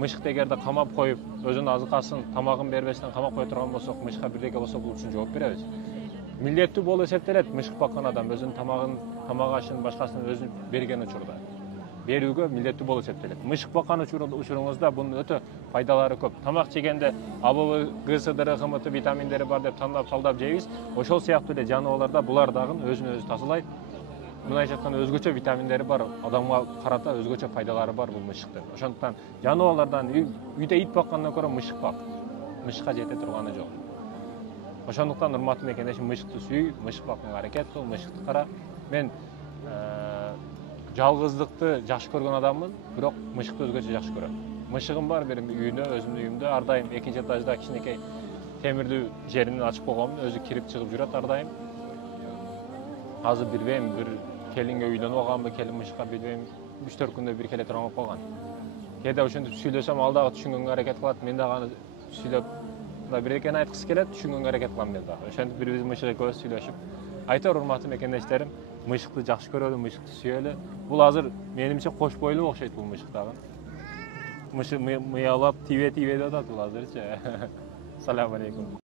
Мышықты эгерде камап коюп, өзүнүн азыкасын, тамагын бербестен камап кое турган болсок, мышка бирдеке болсо бул үчүн жооп беребиз. Милдеттүү болуп эсептелет мышык баккан адам өзүнүн тамагын, тамак ашын, башкасын өзү берген учурда. Берүүгө милдеттүү болуп эсептелет. Мышык баккан учуруңузда бунун өтө пайдалары көп. Тамак жегенде АБВ, ГСДР, ХМТ витаминдери бар деп тандап талдап жейбиз. Ошол сыяктуу эле жаныбарларда булар дагы өзүн өзү тазалайт. Мындайча айтканда өзгөчө витаминдери бар, адамга карата өзгөчө пайдалары бар бул мышыктын. Ошондуктан жаныбарлардан үйдө ит баккандан көрө мышык бак. Мышыкка жете турганы жок. Ошондуктан урматтуу мекендешим, мышыкты сүй, мышык бакканга аракет кыл, мышыкты кара. Мен жалгыздыкты жакшы көргөн адаммын, бирок мышыкты өзгөчө жакшы көрөм. Мышыгым бар бир үйүндө, өзүмдүн үйүмдө ар дайым экинчи этажда кичинекей темирдүү жерин ачып койгом, өзү кирип чыгып жүрөт ар дайым. Азыр билбейм, бир келинге үйлөнүп алганбы, келин мышыкка билбейм, 3-4 күндө бир келе турган болуп калган. Кээде ошентип сүйлөсөм, ал дагы түшүнгөнгө аракет кылат, мен дагы аны сүйлөп бирдекени айткысы келет, түшүнгөнгө аракет кылам мен дагы. Ошентип бирибиз мышык экөөбүз сүйлөшүп, айтор урматтуу мекендештерим, мышыкты жакшы көрөлү, мышыкты сүйөлү. Бул азыр менимче кош бойлуу окшойт бул мышык дагы. Мышык мыялап, тибе деп атат бул азырчы. Салам алейкум.